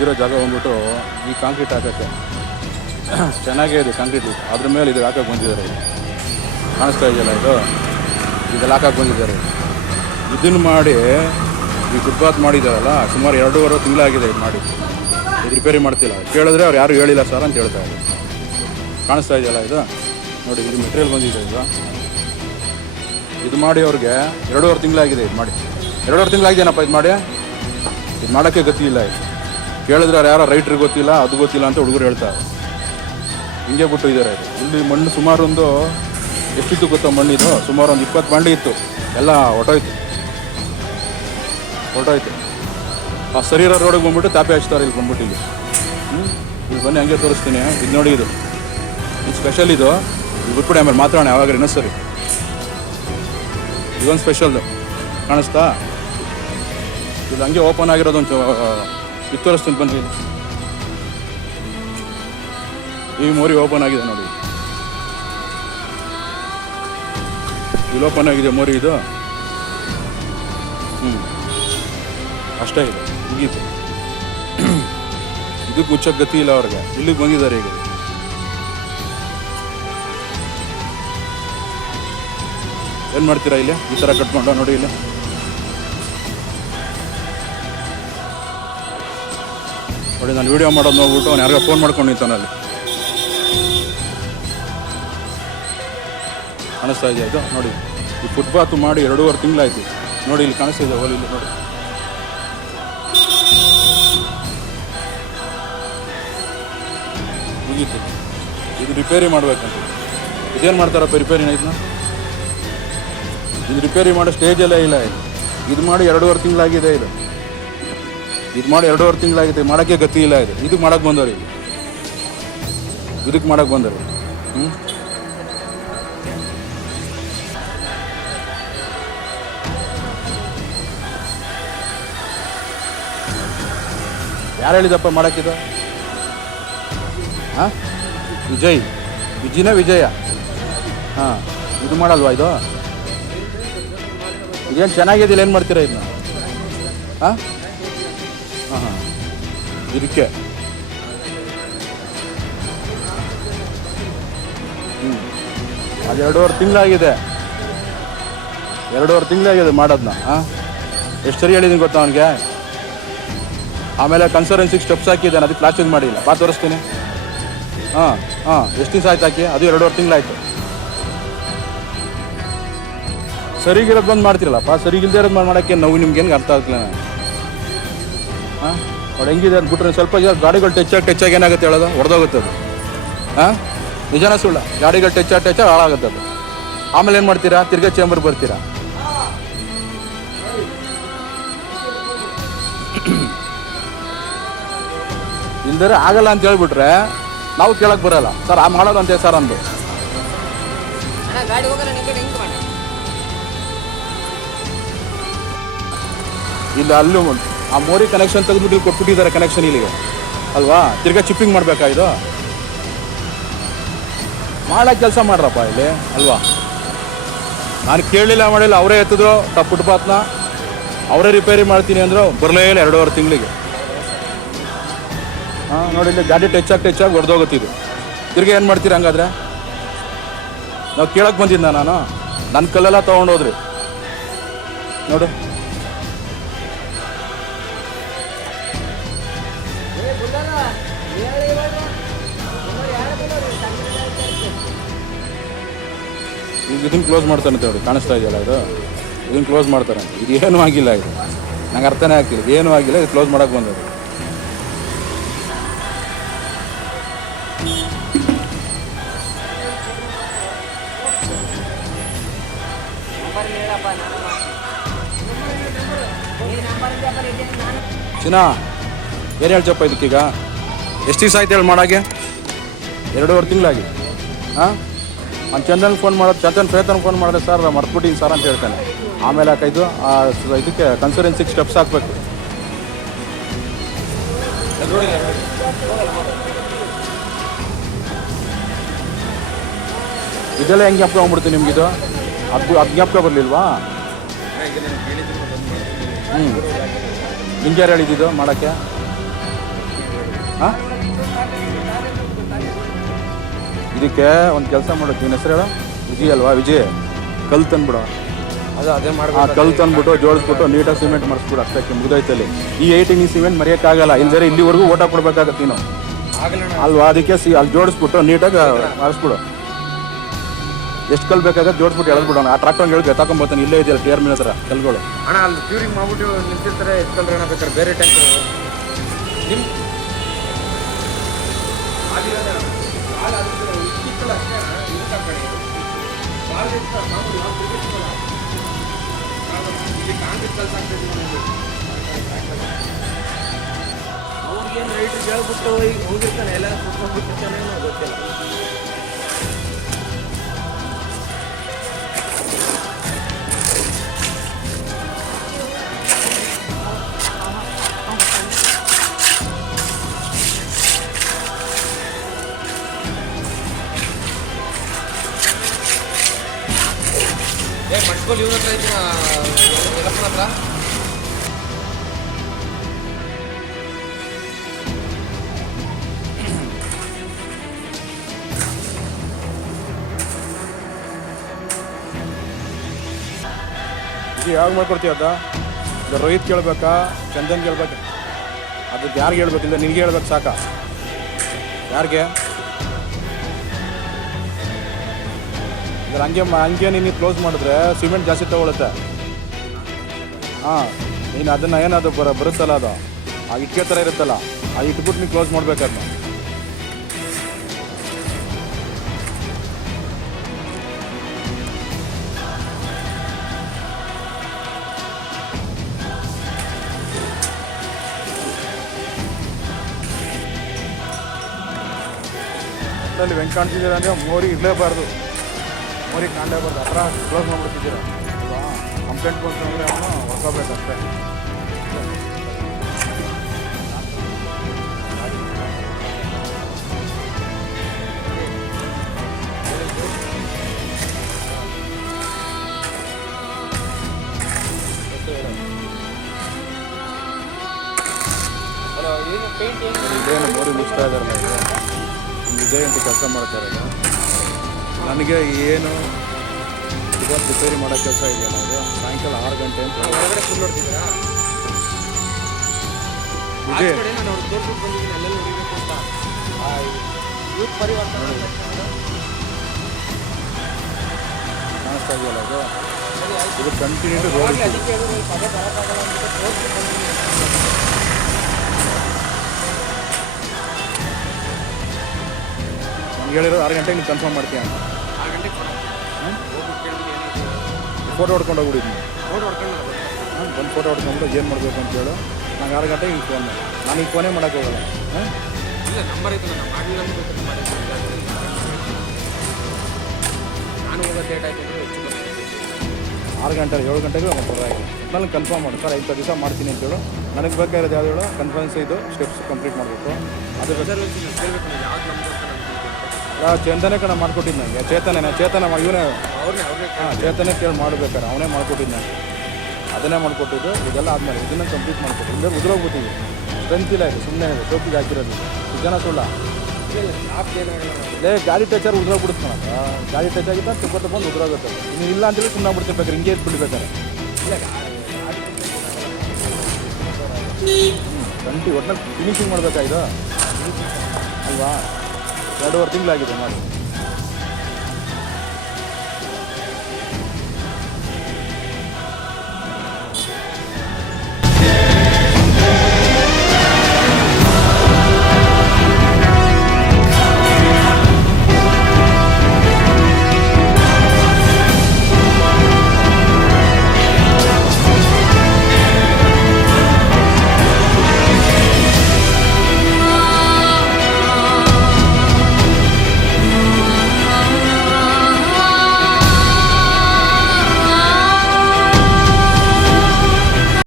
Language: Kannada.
ಬಂದಿರೋ ಜಾಗ ಬಂದ್ಬಿಟ್ಟು ಈ ಕಾಂಕ್ರೀಟ್ ಹಾಕೋಕ್ಕೆ ಚೆನ್ನಾಗೇ ಇದೆ ಕಾಂಕ್ರೀಟ್. ಅದ್ರ ಮೇಲೆ ಇದು ಹಾಕಕ್ಕೆ ಬಂದಿದ್ದಾರೆ. ಕಾಣಿಸ್ತಾ ಇದೆಯಲ್ಲ ಇದು, ಇದೆಲ್ಲ ಹಾಕಕ್ಕೆ ಬಂದಿದ್ದಾರೆ. ಇದನ್ನು ಮಾಡಿ ಈ ಫುಟ್ಪಾತ್ ಮಾಡಿದ್ದಾರಲ್ಲ, ಸುಮಾರು 2.5 ತಿಂಗಳಾಗಿದೆ ಇದು ಮಾಡಿ. ಇದು ರಿಪೇರಿ ಮಾಡ್ತಿಲ್ಲ. ಕೇಳಿದ್ರೆ ಅವ್ರು ಯಾರು ಹೇಳಿಲ್ಲ ಸರ್ ಅಂತ ಹೇಳ್ತಾ ಇದ್ದಾರೆ. ಕಾಣಿಸ್ತಾ ಇದೆಯಲ್ಲ ಇದು ನೋಡಿ, ಇದು ಮೆಟೀರಿಯಲ್ ಬಂದಿದೆ. ಇದು ಮಾಡಿ ಅವ್ರಿಗೆ 2.5 ತಿಂಗಳಾಗಿದೆ ಇದು ಮಾಡಿ. 2.5 ತಿಂಗಳಾಗಿದೆಯೇನಪ್ಪ ಇದು ಮಾಡಿ. ಇದು ಮಾಡೋಕ್ಕೆ ಗತಿ ಇಲ್ಲ. ಇದು ಕೇಳಿದ್ರೆ ಅವ್ರು ಯಾರೋ ರೈಟ್ರಿಗೆ ಗೊತ್ತಿಲ್ಲ, ಅದು ಗೊತ್ತಿಲ್ಲ ಅಂತ ಹುಡುಗರು ಹೇಳ್ತಾರೆ. ಹಿಂಗೆ ಬಿಟ್ಟು ಇದ್ದಾರೆ. ಇಲ್ಲಿ ಮಣ್ಣು ಸುಮಾರು ಒಂದು ಎಷ್ಟಿತ್ತು ಗೊತ್ತೋ ಮಣ್ಣಿದು, ಸುಮಾರು ಒಂದು 20 ಬಂಡಿ ಇತ್ತು. ಎಲ್ಲ ಹೊಟ್ಟೋಯ್ತು. ಆ ಸರಿರೋ ರೋಡಿಗೆ ಬಂದ್ಬಿಟ್ಟು ತಾಪೆ ಹಚ್ತಾರೆ ಇಲ್ಲಿ ಬಂದ್ಬಿಟ್ಟು. ಇಲ್ಲಿ ಬನ್ನಿ ಹಂಗೆ ತೋರಿಸ್ತೀನಿ. ಇದು ನೋಡಿ, ಇದು ಸ್ಪೆಷಲ್. ಇದು ಬಿಟ್ಬಿಡಿ, ಆಮೇಲೆ ಮಾತಾಡೋಣ ಯಾವಾಗ ಇನ್ನೂ ಸರಿ. ಇದೊಂದು ಸ್ಪೆಷಲ್ದು ಕಾಣಿಸ್ತಾ. ಇದು ಹಂಗೆ ಓಪನ್ ಆಗಿರೋದೊಂದು ಇದು ತೋರಿಸ್ತೀನಿ ಬನ್ನಿ. ಈ ಮೋರಿ ಓಪನ್ ಆಗಿದೆ ನೋಡಿ. ಇಲ್ಲಿ ಓಪನ್ ಆಗಿದೆ ಮೋರಿ ಇದು. ಅಷ್ಟೇ ಇದೆ, ಮುಗೀತು. ಇದಕ್ಕೆ ಮುಚ್ಚಕ್ಕೆ ಗತಿ ಇಲ್ಲ ಅವ್ರಿಗೆ. ಇಲ್ಲಿಗೆ ಬಂದಿದ್ದಾರೆ ಈಗ. ಏನು ಮಾಡ್ತೀರಾ ಇಲ್ಲಿ ಈ ಥರ ಕಟ್ಕೊಂಡು ನೋಡಿ. ಇಲ್ಲಿ ನೋಡಿ, ನಾನು ವೀಡಿಯೋ ಮಾಡೋದು ನೋಡ್ಬಿಟ್ಟು ಅವ್ನು ಯಾರಿಗ ಫೋನ್ ಮಾಡ್ಕೊಂಡು ನಿಂತಾನಲ್ಲಿ. ಕಾಣಿಸ್ತಾ ಇದೆಯಾ ಇದು ನೋಡಿ. ಈ ಫುಟ್ಪಾತ್ ಮಾಡಿ 2.5 ತಿಂಗಳಾಯ್ತು ನೋಡಿ. ಇಲ್ಲಿ ಕಾಣಿಸ್ತಾ ಇದೆ ಹೋಲಿ, ಇಲ್ಲಿ ನೋಡಿ. ಮುಗೀತು. ಇದು ರಿಪೇರಿ ಮಾಡ್ಬೇಕಂತ. ಇದೇನು ಮಾಡ್ತಾರಪ್ಪ ರಿಪೇರಿನ? ಇದು ರಿಪೇರಿ ಮಾಡೋ ಸ್ಟೇಜಲ್ಲೇ ಇಲ್ಲ. ಇದು ಮಾಡಿ 2.5 ತಿಂಗಳಾಗಿದೆ. ಇದು ಮಾಡಿ 2.5 ತಿಂಗಳಾಗಿದೆ. ಮಾಡೋಕ್ಕೆ ಗತಿ ಇಲ್ಲ. ಇದಕ್ಕೆ ಮಾಡೋಕ್ಕೆ ಬಂದವ್ರು. ಇದಕ್ಕೆ ಮಾಡೋಕ್ಕೆ ಬಂದವ್ರು. ಯಾರು ಹೇಳಿದಪ್ಪ ಮಾಡೋಕ್ಕಿದು? ಹಾಂ, ವಿಜಯ. ಹಾಂ, ಇದು ಮಾಡಲ್ವಾ ಇದು? ಇದೇನು ಚೆನ್ನಾಗಿದ್ದಿಲ್ಲ, ಏನು ಮಾಡ್ತೀರಾ ಇದನ್ನ? ಹಾಂ, ಇದಕ್ಕೆ ಅದು 2.5 ತಿಂಗಳಾಗಿದೆ. 2.5 ತಿಂಗಳಾಗಿದೆ ಮಾಡೋದನ್ನ. ಎಷ್ಟು ಸರಿ ಹೇಳಿದ್ದೀನಿ ಗೊತ್ತಾ ಅವನಿಗೆ? ಆಮೇಲೆ ಕನ್ಸರ್ವೆನ್ಸಿಗೆ ಸ್ಟೆಪ್ಸ್ ಹಾಕಿದ್ದಾನೆ, ಅದಕ್ಕೆ ಪ್ಲಾಸ್ಟಿಕ್ ಮಾಡಿಲ್ಲ. ಬಾ ತೋರಿಸ್ತೀನಿ. ಎಷ್ಟು ದಿವಸ ಆಯ್ತು ಹಾಕಿ? ಅದು 2.5 ತಿಂಗಳಾಯ್ತು. ಸರಿಗಿರೋದು ಬಂದು ಮಾಡ್ತಿರಲ್ಲಪ್ಪ. ಸರಿಗಿಲ್ದೇ ಇರೋದು ಮಾಡೋಕ್ಕೆ ನಾವು ನಿಮ್ಗೇನು ಅರ್ಥ ಆಗ್ತಿಲ್ಲ. ಅವ್ರು ಹೆಂಗಿದೆ ಅಂತ ಬಿಟ್ರೆ ಸ್ವಲ್ಪ ಗಾಡಿಗಳು ಟಚ್ ಆಗಿ ಏನಾಗುತ್ತೆ ಹೇಳೋದು? ಹೊಡೆದೋಗುತ್ತೆ ಅದು. ನಿಜಾನ ಸುಳ್ಳ? ಗಾಡಿಗಳು ಟಚ್ ಹಾಳಾಗುತ್ತೆ ಅದು. ಆಮೇಲೆ ಏನು ಮಾಡ್ತೀರಾ? ತಿರ್ಗಾ ಚೇಂಬರ್ ಬರ್ತೀರಾ. ಇಲ್ದರೆ ಆಗಲ್ಲ ಅಂತ ಹೇಳ್ಬಿಟ್ರೆ ನಾವು ಕೇಳಕ್ಕೆ ಬರಲ್ಲ. ಸರ್ ಮಾಡೋದಂತೆ ಸರ್ ಅಂದು. ಇಲ್ಲಿ ಅಲ್ಲೂ ಆ ಮೋರಿ ಕನೆಕ್ಷನ್ ತೆಗೆದ್ಬಿಟ್ಟು ಇಲ್ಲಿ ಕೊಟ್ಬಿಟ್ಟಿದ್ದಾರೆ ಕನೆಕ್ಷನ್ ಇಲ್ಲಿಗೆ ಅಲ್ವಾ? ತಿರ್ಗಾ ಚಿಪ್ಪಿಂಗ್ ಮಾಡಬೇಕಾ? ಇದು ಮಾಡೋಕ್ಕೆ ಕೆಲಸ ಮಾಡ್ರಪ್ಪ ಇಲ್ಲಿ ಅಲ್ವಾ? ನಾನು ಕೇಳಲಿಲ್ಲ ಮಾಡಿಲ್ಲ, ಅವರೇ ಎತ್ತಿದ್ರು ಫುಟ್ಪಾತ್ನ. ಅವರೇ ರಿಪೇರಿ ಮಾಡ್ತೀನಿ ಅಂದರು. ಬರಲೇ ಇಲ್ಲ 2.5 ತಿಂಗಳಿಗೆ. ನೋಡಿ, ಇಲ್ಲಿ ಗಾಡಿ ಟಚ್ ಆಗಿ ಹೊಡೆದೋಗುತ್ತಿದ್ದು. ತಿರ್ಗಿ ಏನು ಮಾಡ್ತೀರಿ ಹಂಗಾದ್ರೆ? ನಾವು ಕೇಳಕ್ಕೆ ಬಂದಿದ್ದ ನಾನು. ನನ್ನ ಕಲ್ಲೆಲ್ಲ ತೊಗೊಂಡೋದ್ರಿ ನೋಡು. ಈಗ ಇದನ್ನು ಕ್ಲೋಸ್ ಮಾಡ್ತಾನೆ ಅಂತ ಹೇಳಿ ಕಾಣಿಸ್ತಾ ಇದೆಯಲ್ಲ ಇದು. ಇದನ್ನು ಕ್ಲೋಸ್ ಮಾಡ್ತಾರೆ. ಇದು ಏನೂ ಆಗಿಲ್ಲ. ಇದು ನಂಗೆ ಅರ್ಥನೇ ಆಗ್ತಿಲ್ಲ. ಏನೂ ಆಗಿಲ್ಲ. ಇದು ಕ್ಲೋಸ್ ಮಾಡೋಕ್ಕೆ ಬಂದದ್ದು. ಚಿನ್ನ ಏನು ಹೇಳ್ತಪ್ಪ ಇದಕ್ಕೀಗ? ಎಷ್ಟು ದಿವಸ ಆಯ್ತು ಹೇಳಿ ಮಾಡೋಕ್ಕೆ? 2.5 ತಿಂಗಳಾಗಿ. ನಾನು ಚಂದನ್ ಫೋನ್ ಮಾಡಿದ್ರೆ ಸರ್ ಮರ್ತ್ಬಿಟ್ಟಿನಿ ಸರ್ ಅಂತ ಹೇಳ್ತಾನೆ. ಆಮೇಲೆ ಹಾಕೈದು ಇದಕ್ಕೆ ಕನ್ಸರ್ವೆನ್ಸಿಗೆ ಸ್ಟೆಪ್ಸ್ ಹಾಕಬೇಕು. ಇದೆಲ್ಲ ಹೆಂಗೆ ಜ್ಞಾಪಕ ಹೋಗ್ಬಿಡ್ತೀನಿ ನಿಮಗಿದು? ಅದು ಜ್ಞಾಪಕ ಬರಲಿಲ್ವಾ? ನಿಂಗೆ ಯಾರು ಹೇಳಿದ್ದು ಮಾಡೋಕ್ಕೆ? ಹಾಂ ಇದಕ್ಕೆ ಒಂದು ಕೆಲಸ ಮಾಡೋದು ನಿನ್ನ ಹೆಸರು ಹೇಳ ವಿಜಯ್ ಅಲ್ವಾ ವಿಜಯ್ ಕಲ್ ತಂದ್ಬಿಡು ಅದು ಅದೇ ಆ ಮಾಡ್ಬೇಕು. ಕಲ್ ತಂದ್ಬಿಟ್ಟು ಜೋಡಿಸ್ಬಿಟ್ಟು ನೀಟಾಗಿ ಸಿಮೆಂಟ್ ಮಾಡಿಸ್ಬಿಡು ಅಷ್ಟಕ್ಕೆ ಮುಗಿದೋಯ್ತಲ್ಲಿ ಈ 8 ನೀ ಸಿಮೆಂಟ್ ಮರೆಯೋಕ್ಕಾಗಲ್ಲ ಇನ್ನು ಸರಿ ಇಲ್ಲಿವರೆಗೂ ಓಟ ಕೊಡ್ಬೇಕಾಗತ್ತೆ ನೀನು ಆಗಲ್ಲ ಅಲ್ವಾ ಅದಕ್ಕೆ ಅಲ್ಲಿ ಜೋಡಿಸ್ಬಿಟ್ಟು ನೀಟಾಗಿ ಮಾಡಿಸ್ಬಿಡು ಎಷ್ಟು ಕಲ್ ಬೇಕಾಗತ್ತೆ ಜೋಡಿಸ್ಬಿಟ್ಟು ಎಳೆದ್ಬಿಡೋಣ ಆ ಟ್ರಾಕ್ಟರ್ ಹೇಳಿ ತಗೊಂಬರ್ತಾನೆ ಇಲ್ಲೇ ಇದೆಯಲ್ಲ ಟೇರ್ ಮೇಲೆ ಹತ್ರ ಕಲ್ಗಳು ಅಣ್ಣ ಅಲ್ಲಿ ಕ್ಯೂರಿಂಗ್ ಮಾಡ್ಬಿಟ್ಟು ನಿಂತಿರ್ತಾರೆ ಎತ್ಕೊಳ್ರಿ ಅಣ್ಣ ಬೇಕಾದ್ರೆ ಬೇರೆ ಟ್ಯಾಂಕ್ ನಿಮ್ಮ ಅವ್ರಿಗೇನು ರೈಟ್ರಿಗೆ ಹೇಳ್ಬಿಟ್ಟು ಹೋಗಿರ್ತಾನೆ ಎಲ್ಲ ಕುತ್ಕೊಂಡ್ಬಿಟ್ಟಿರ್ತಾನೆ ಗೊತ್ತಿಲ್ಲ. ಮಟ್ಕೋಲ್ ಇವ್ರ ಹತ್ರ ಐತಿ ಯಲ್ಲಪ್ಪನ ಹತ್ರ ಇದು ಯಾವಾಗ ಮಾಡ್ಕೊಡ್ತೀವಿ ಅದ ಈಗ ರೋಹಿತ್ ಕೇಳ್ಬೇಕಾ ಚಂದನ್ ಕೇಳ್ಬೇಕಾ ಅದಕ್ಕೆ ಯಾರಿಗೆ ಹೇಳ್ಬೇಕಿಲ್ಲ ನಿನಗೆ ಹೇಳ್ಬೇಕು ಸಾಕಾ ಯಾರಿಗೆ ಇದ್ರ ಹಂಗೆ ನೀನು ಕ್ಲೋಸ್ ಮಾಡಿದ್ರೆ ಸಿಮೆಂಟ್ ಜಾಸ್ತಿ ತಗೊಳುತ್ತೆ ಹಾಂ ನೀನು ಅದನ್ನು ಏನದು ಬರುತ್ತಲ್ಲ ಅದು ಆ ಇಟ್ಕೆ ಥರ ಇರುತ್ತಲ್ಲ ಆ ಇಟ್ಬಿಟ್ಟು ನೀನು ಕ್ಲೋಸ್ ಮಾಡ್ಬೇಕಾದ್ರೆ ಅಲ್ಲಿ ಹೆಂಗೆ ಕಾಣ್ತಿದ್ದೀರ ಅಂದರೆ ಮೋರಿ ಇರಲೇಬಾರ್ದು ಮೋರಿ ಕಾಣಲೇಬಾರ್ದು ಆ ಥರ ಕ್ಲೋಸ್ ಮಾಡಿಬಿಡ್ತಿದ್ದೀರ ಅಲ್ವಾ ಕಂಪ್ಲೇಂಟ್ ಬಂತು ಅಂದರೆ ಅವನು ಹೊರ್ಕೋಬೇಕಷ್ಟೇ ಇದೇನು ಮೋರಿ ಮುಚ್ತಾ ಇದ್ದಾರಲ್ಲ ಇದು ವಿಜಯ್ ಅಂತ ಕೆಲಸ ಮಾಡ್ತಾರೆ ನನಗೆ ಏನು ಇದೊಂದು ರಿಪೇರಿ ಮಾಡೋ ಕೆಲಸ ಇದೆಯಲ್ಲ ಅದು ಸಾಯಂಕಾಲ 6 ಗಂಟೆ ಅಂತ ಹೊರಗಡೆ ಫುಲ್ ನೋಡ್ತಿದ್ದೀರಾ ವಿಜಯ್ ನಾನು ಅವ್ರು ತೋರ್ಸ್ಬಿಟ್ಟು ಬಂದಿದ್ದೀನಿ ಅಲ್ಲೆಲ್ಲ ನೋಡಿಬೇಕು ಅಂತ ಯೂತ್ ಪರಿವರ್ತನೆ ಕಾಣಿಸ್ತಾ ಇದೆಯಲ್ಲ ಅದು ಇದು ಕಂಟಿನ್ಯೂ ರೋಡ್ ಅದಕ್ಕೆ ಪದೇ ಬರೋಕ್ಕಾಗಲ್ಲ ಅಂತ ತೋರ್ಸ್ಬಿಟ್ಟು ಬಂದಿದ್ದೀನಿ. ನನಗೆ ಹೇಳಿರೋ 6 ಗಂಟೆಗೆ ನೀನು ಕನ್ಫರ್ಮ್ ಮಾಡ್ತೀಯ ಅಂತ 6 ಗಂಟೆಗೆ ಫೋಟೋ ಹೊಡ್ಕೊಂಡು ಹೋಗ್ಬಿಟ್ಟಿದ್ದೀನಿ ರೋಡ್ ಹೊಡ್ಕೊಂಡು ಒಂದು ಫೋಟೋ ಹೊಡ್ಕೊಂಡು ಏನು ಮಾಡಬೇಕು ಅಂತ ಹೇಳು ನಂಗೆ 6 ಗಂಟೆಗೆ ಈಗ ಫೋನ್ ಮಾಡಿ ನಾನು ಈಗ ಫೋನೇ ಮಾಡೋಕ್ಕೆ ಹೋಗಲ್ಲ ಹಾಂ ಇಲ್ಲ ನಂಬರ್ ಐತೆ ನಾನು ಮಾಡಲಿಲ್ಲ ಬೇಕಾದ್ರೆ ಮಾಡಿದ್ದೀನಿ ನಾನು ಹೋಗೋ ಡೇಟ್ ಆಯ್ತು ಅಂದರೆ ಹೆಚ್ಚು ಬರ್ತೀನಿ 6 ಗಂಟೆ 7 ಗಂಟೆಗೆ ಒಂದು ಫೋಟೋ ಆಯಿತು ನನಗೆ ಕನ್ಫರ್ಮ್ ಮಾಡು ಸರ್ 5 ದಿವಸ ಮಾಡ್ತೀನಿ ಅಂತೇಳು ನನಗೆ ಬೇಕಾಗಿರೋದು ಯಾವ್ದು ಹೇಳು ಕನ್ಫರೆನ್ಸ್ ಇದು ಸ್ಟೆಪ್ಸ್ ಕಂಪ್ಲೀಟ್ ಮಾಡಬೇಕು ಅದು ರಿಸರ್ವೇಷನ್ ಕೇಳಬೇಕು ನಾನು ಯಾವ್ದು ನಮ್ದು ಅಂತ ಚೇತನೇ ಕಣ ಮಾಡ್ಕೊಟ್ಟಿದ್ದು ನನಗೆ ಚೇತನ ಇವನೇ ಅವ್ರನ್ನೇ ಹಾಂ ಚೇತನೇ ಕೇಳಿ ಮಾಡಬೇಕಾರೆ ಅವನೇ ಮಾಡ್ಕೊಟ್ಟಿದ್ದು ನಾನು ಅದನ್ನೇ ಮಾಡಿಕೊಟ್ಟಿದ್ದು ಇದೆಲ್ಲ ಆದಮೇಲೆ ಇದನ್ನು ಕಂಪ್ಲೀಟ್ ಮಾಡಿಕೊಟ್ಟು ಇಲ್ಲೇ ಉದುರೋಗ್ಬಿಟ್ಟಿದ್ವಿ ಸ್ಟ್ರೆಂತ್ ಇಲ್ಲ ಇದು ಸುಮ್ಮನೆ ಇದೆ ಸೋಪಿಗೆ ಹಾಕಿರೋದು ಜನ ಸುಳ್ಳ ಲೇ ಗಾಡಿ ಟಚರ್ ಉದುರೋಗ್ಬಿಡುತ್ತೆ ನನಗೆ ಗಾಡಿ ಟಚ್ ಆಗಿದ್ದ ಬಂದು ಉದುರೋಗುತ್ತೆ ಇನ್ನು ಇಲ್ಲ ಅಂತೇಳಿ ಸುಮ್ಮನೆ ಬಿಡ್ತಿರ್ಬೇಕಾರೆ ಹಿಂಗೆ ಬಿಡ್ಬೇಕಾರೆ ಕಂಟಿ ಒಟ್ಟಿನಲ್ಲಿ ಫಿನಿಶಿಂಗ್ ಮಾಡಬೇಕಾಯ್ತು ಅಲ್ವಾ 2.5 ತಿಂಗಳಾಗಿದೆ ಮಾಡಿ